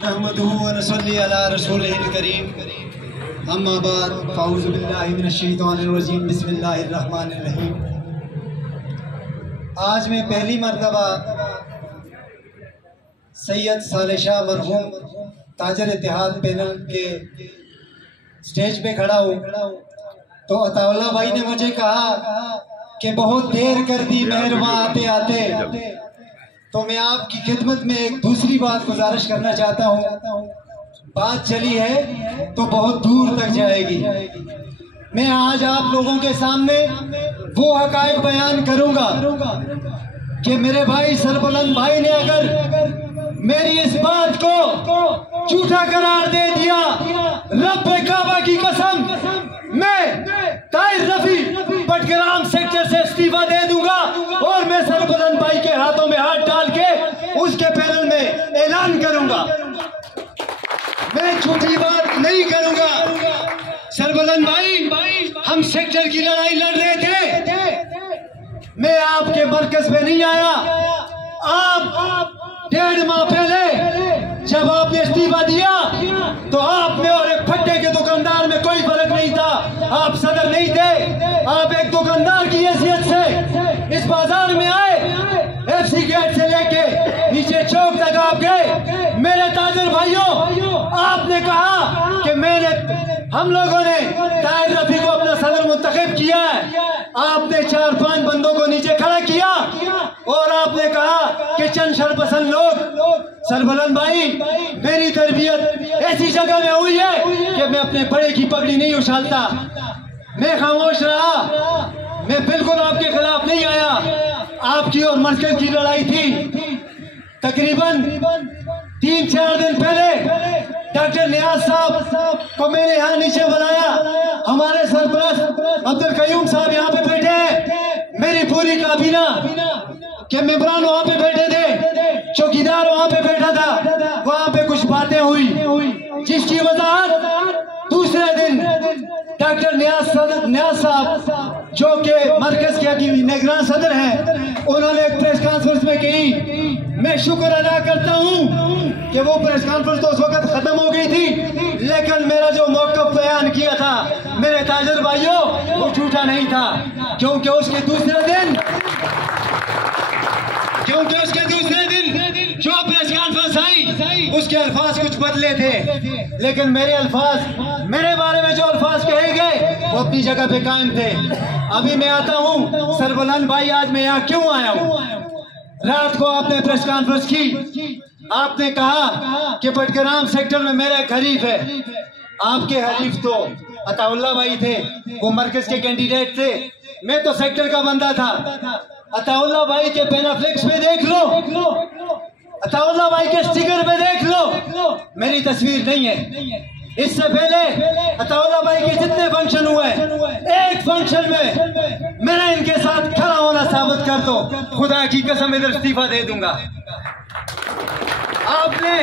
नहमदुहु व नसल्ली अला रसूलिहिल करीम अम्मा बाद फ़अऊज़ु बिल्लाहि मिनश शैतानिर रजीम बिस्मिल्लाहिर रहमानिर रहीम। आज मैं पहली मर्तबा सैयद साले शाह मरहूम ताजर इत्तेहाद पैनल के स्टेज पे खड़ा हूँ तो अताउल्लाह भाई ने मुझे कहा कि बहुत देर कर दी मेहरबान आते आते, तो मैं आपकी खिदमत में एक दूसरी बात गुजारिश करना चाहता हूँ। बात चली है तो बहुत दूर तक जाएगी। मैं आज आप लोगों के सामने वो हकायक बयान करूंगा कि मेरे भाई सरबुलंद भाई ने अगर मेरी इस बात को झूठा करार दे दिया, रब्बे काबा की कसम, मैं ताहिर रफी बटग्राम सेक्टर से इस्तीफा दे दूंगा और मैं सरबुलंद भाई के हाथों में हाथ डाल के उसके पैनल में ऐलान करूंगा। मैं झूठी बात नहीं करूंगा। सरबुलंद भाई, हम सेक्टर की लड़ाई लड़ रहे थे, मैं आपके मरकज में नहीं आया। आप 1.5 माह पहले जब आपने इस्तीफा दिया तो आप में और एक फट्टे के दुकानदार में कोई फर्क नहीं था। आप सदर नहीं थे, आप एक दुकानदार की हैसियत से इस बाजार में आए। एफसी गेट से लेके नीचे चौक तक आप गए। मेरे ताजर भाइयों, आपने कहा कि हम लोगों ने ताहिर रफी को अपना सदर मुंतखब किया है। आपने 4-5 बंदों को नीचे खड़ा किया और आपने कहा कि चंद शरपसंद लोग। सरबुलंद भाई, मेरी तरबियत ऐसी जगह में हुई है कि मैं अपने बड़े की पगड़ी नहीं उछालता। मैं खामोश रहा, मैं बिल्कुल आपके खिलाफ नहीं आया। आपकी और मरकज की लड़ाई थी। तकरीबन 3-4 दिन पहले डॉक्टर नियाज साहब को मैंने यहाँ नीचे बुलाया। हमारे सरपरस्त अब्दुल कयूम साहब यहाँ पे बैठे हैं, मेरी पूरी काबीना के मेंबरान वहाँ पे बैठे थे, चौकीदार वहाँ पे बैठा था। वहाँ पे कुछ बातें हुई जिसकी वजाहत दूसरे दिन डॉक्टर नियाज साहब जो कि मरकज के निगरान सदर हैं, उन्होंने एक प्रेस कॉन्फ्रेंस में कही। मैं शुक्र अदा करता हूँ कि वो प्रेस कॉन्फ्रेंस तो उस वक्त खत्म हो गई थी, लेकिन मेरा जो मौक़िफ़ बयान किया था मेरे ताजर भाइयों, वो झूठा नहीं था। क्योंकि उसके दूसरे दिन जो प्रेस कॉन्फ्रेंस आई उसके अल्फाज कुछ बदले थे, लेकिन मेरे बारे में जो अल्फाज कहे गए वो अपनी जगह पे कायम थे। अभी मैं आता हूँ सरबुलंद भाई, आज मैं यहाँ क्यों आया हूँ। रात को आपने प्रेस कॉन्फ्रेंस की, आपने कहा कि बटग्राम सेक्टर में मेरा एक हरीफ है। आपके हरीफ तो अताउल्लाह भाई थे, वो मरकज के कैंडिडेट थे, मैं तो सेक्टर का बंदा था। अताउल्लाह भाई के पेनाफ्लेक्स पे देख लो, अताउल्लाह भाई के स्टिकर पे देख लो, मेरी तस्वीर नहीं है। इससे पहले अताउल्लाह भाई के जितने फंक्शन हुए, एक फंक्शन में मैंने इनके साथ खड़ा होना साबित कर दो, खुदा की कसम इधर इस्तीफा दे दूंगा। आपने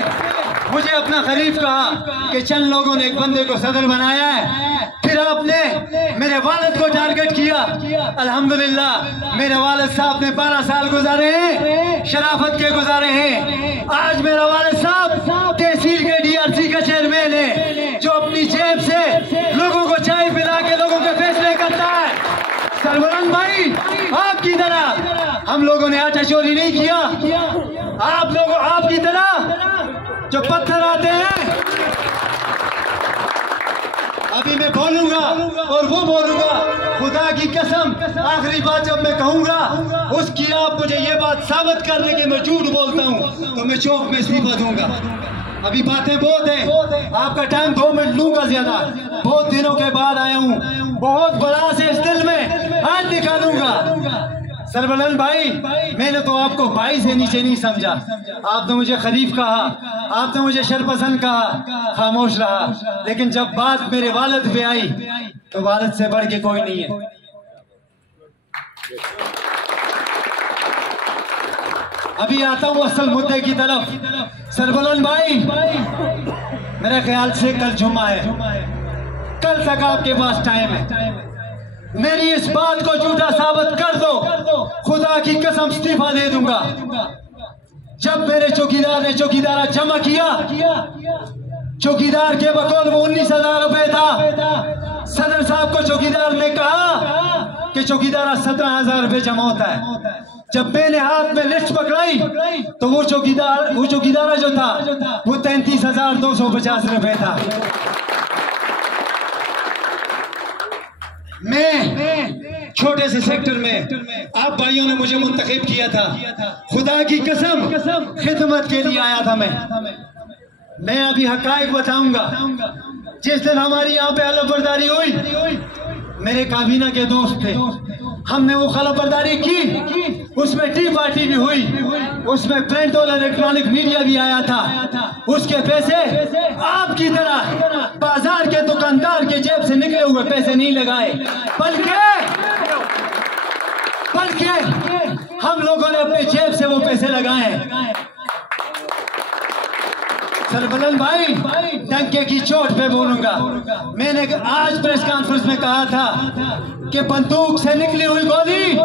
मुझे अपना खलीफ कहा कि चंद लोगों ने एक बंदे को सदर बनाया है, फिर आपने मेरे वालिद को टारगेट किया। अल्हम्दुलिल्लाह मेरे वालिद साहब ने 12 साल गुजारे हैं, शराफत के गुजारे हैं। आज मेरा वालिद साहब तहसील के DRC का चेयरमैन है, जो अपनी जेब से लोगों को चाय पिला के लोगों के फैसले करता है। सरबुलंद भाई, आपकी तरह हम लोगों ने आटा चोरी नहीं किया। आपकी तरह जो पत्थर आते हैं, अभी मैं बोलूंगा और वो बोलूंगा, खुदा की कसम आखिरी बात जब मैं कहूंगा उसकी आप मुझे ये बात साबित करने के मैं झूठ बोलता हूं तो मैं चौक में इस्तीफा दूंगा। अभी बातें बहुत हैं, आपका टाइम 2 मिनट लूंगा ज्यादा। बहुत दिनों के बाद आया हूं, बहुत बड़ा से इस दिल में हाथ दिखा दूंगा। सरबलंद भाई, मैंने तो आपको भाई से नीचे नहीं समझा। आपने मुझे खलीफ कहा, आपने मुझे शरपसंद कहा, खामोश रहा। लेकिन जब बात मेरे वालिद पे आई तो वालिद से बढ़ के कोई नहीं है। अभी आता हूँ असल मुद्दे की तरफ। सरबलंद भाई, मेरे ख्याल से कल जुम्मा है, कल तक आपके पास टाइम है। मेरी इस बात को झूठा साबित कर दो, खुदा की कसम इस्तीफा दे दूंगा। जब मेरे चौकीदार ने चौकीदारा जमा किया, चौकीदार के बकौल वो 19,000 रुपए था। सदर साहब को चौकीदार ने कहा कि चौकीदारा 17,000 रुपए जमा होता है। जब मैंने हाथ में लिस्ट पकड़ाई तो वो चौकीदारा जो था वो 33,250 रुपए था। मैं छोटे से सेक्टर में आप भाइयों ने मुझे मुंतखब किया था। खुदा की कसम खिदमत के लिए आया था मैं अभी हकायक बताऊंगा। जिस दिन हमारी यहाँ पे हलफबरदारी हुई, मेरे काबीना के दोस्त थे, हमने वो खलफबरदारी की, उसमें टी पार्टी भी हुई, उसमें प्रिंट और इलेक्ट्रॉनिक मीडिया भी आया था। उसके पैसे आपकी तरह बाजार के दुकानदार के जेब से निकले हुए पैसे नहीं लगाए, बल्कि हम लोगों ने अपने जेब से वो पैसे लगाए। सरबलंद भाई, डंके की चोट पे बोलूंगा। मैंने आज प्रेस कॉन्फ्रेंस में कहा था कि बंदूक से निकली हुई गोली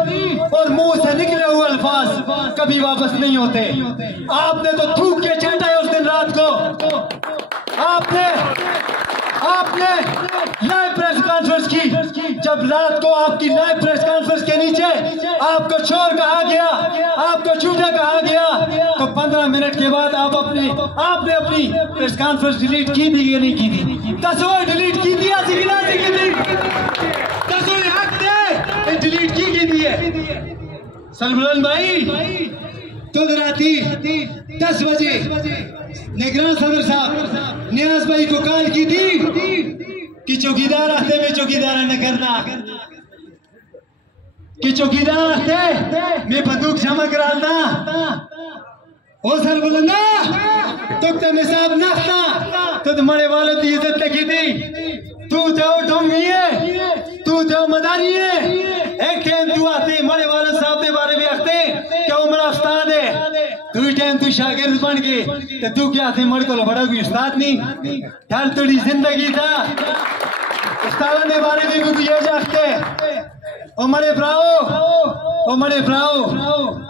और मुंह से निकले हुए अल्फाज कभी वापस नहीं होते। आपने तो थूक के चाटा है उस दिन रात को। आपने लाइव प्रेस कॉन्फ्रेंस की। जब रात को आपकी लाइव प्रेस कॉन्फ्रेंस के नीचे आपको चोर कहा गया, आपको झूठा कहा गया, तो 15 मिनट के बाद आपने अपनी प्रेस कॉन्फ्रेंस डिलीट की थी या नहीं की थी? 10 डिलीट की थी या की थी? 10 हक थे डिलीट की थी है। सरबलंद भाई, तो राती 10 बजे निगरान सदर साहब नियाज भाई को कॉल की थी कि चौकीदार हफ्ते में चौकीदारा न करना, कि चौकीदार हफ्ते में बंदूक जमा कराना। ओ सरबलंदा, तो में साहब नाखना तो तुम्हारे वाले की इज्जत की थी। तू जाओ ढोंगी है, तू जाओ मदारी है। एक टाइम तू आते मरे वाले साहब के बारे में आखते क्या उमरा उस्ताद है, तू टाइम तू शागिर्द बन गए तो तू क्या थे मर को बड़ा कोई उस्ताद नहीं। हर थोड़ी जिंदगी था उस्ताद ने बारे में भी ये जाखते ओ मरे भराओ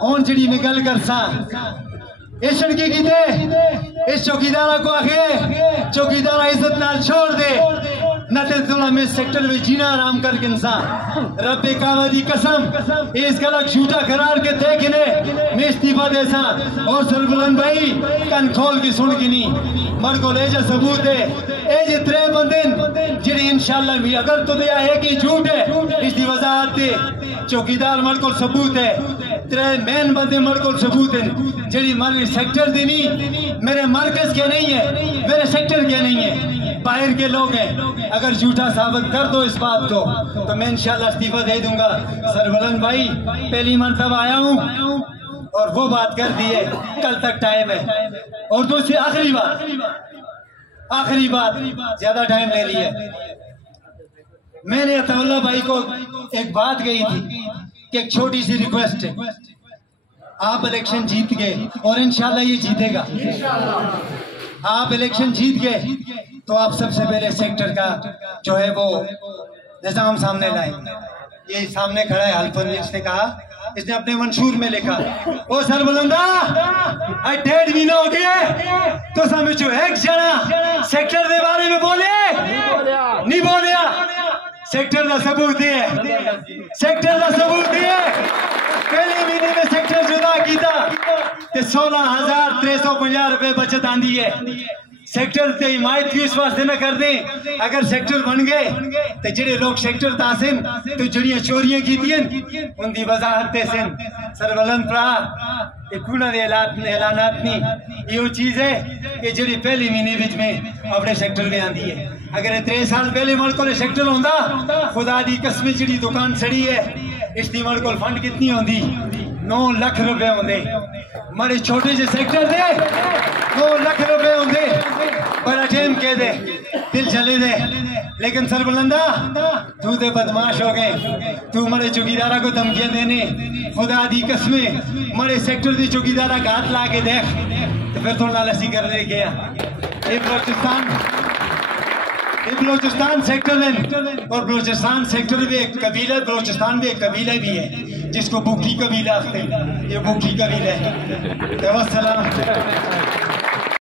ओन चिड़ी में गल कर सा इस सड़की की दे, इस चौकीदारा को आखे चौकीदारा इज्जत नाल छोड़ दे, न तो में सेक्टर में जीना आराम करके इंसान। रब्बे कावा दी कसम इस गलत झूठा करार के देखने मैं इस्तीफा दे सा। और सरबलंद भाई, कन खोल के सुन के नहीं मर को ले जा सबूत है ए जे 3 बंदे जिन्हें इंशाल्लाह भी अगर तो दिया है कि झूठ है इसकी वजाहत दे। चौकीदार मर को सबूत है, 3 मेन बंदे मर को सबूत है जी मर सेक्टर देनी मेरे मरकज के नहीं है, मेरे सेक्टर के नहीं है, बाहर के लोग हैं। अगर झूठा साबित कर दो इस बात को तो मैं इंशाल्लाह इस्तीफा दे दूंगा। सरबलंद भाई, पहली मरतबा आया हूँ और वो बात कर दी है, कल तक टाइम है। और दूसरी आखिरी बात ज्यादा टाइम ले लिया। मैंने अताउल्लाह भाई को एक बात कही थी कि एक छोटी सी रिक्वेस्ट है, आप इलेक्शन जीत गए और इंशाल्लाह ये जीतेगा। आप इलेक्शन जीत गए तो आप सबसे पहले सेक्टर का जो है वो निजाम सामने लाए। ये सामने खड़ा है हल्फन, इसने कहा, इसने अपने मंशूर में लिखा ओ सरबलंदा 1.5 महीना हो गया तो समझो एक जना सेक्टर के बारे में बोले नहीं बोलिया। सेक्टर का सबूत है, सेक्टर का सबूत है। पहले महीने में सेक्टर जुदा किया 16,350 रुपए बचत आंदी है। सेक्टर से हिमायत की इस वास्ते न कर दें, अगर सेक्टर बन गए तो जेडे लोग सेक्टर तासिन तो जड़ियां चोरियां की उनकी वजाहत सिन। सरबलंद भरा ऐलानात नहीं यो चीज है कि जी पहले महीने विच में अपने सेक्टर में आती है। अगर 3 साल पहले मुल्क को सेक्टर होंदा, खुदा दी कसम जी दुकान सड़ी है इस्तीमाल को फंड कितनी होंगी 9 लाख रुपए होंगे मारे छोटे जे सेक्टर दे 9 लाख रुपए होंगे बड़ा टाइम कह दे दिल चले दे लेकिन सरबुलंदा तू तो बदमाश हो गए तू मारे चौकीदारा को धमकियां देने खुदा दी कसमें मारे सेक्टर दी चौकीदारा घात ला के देख तो फिर थोड़ा लस्सी कर ले गया ये बलोचिस्तान सेक्टर है और बलोचिस्तान सेक्टर भी एक कबीला बलोचिस्तान भी एक कबीला भी है जिसको बुकी कबीला ये बुकी कबीला है।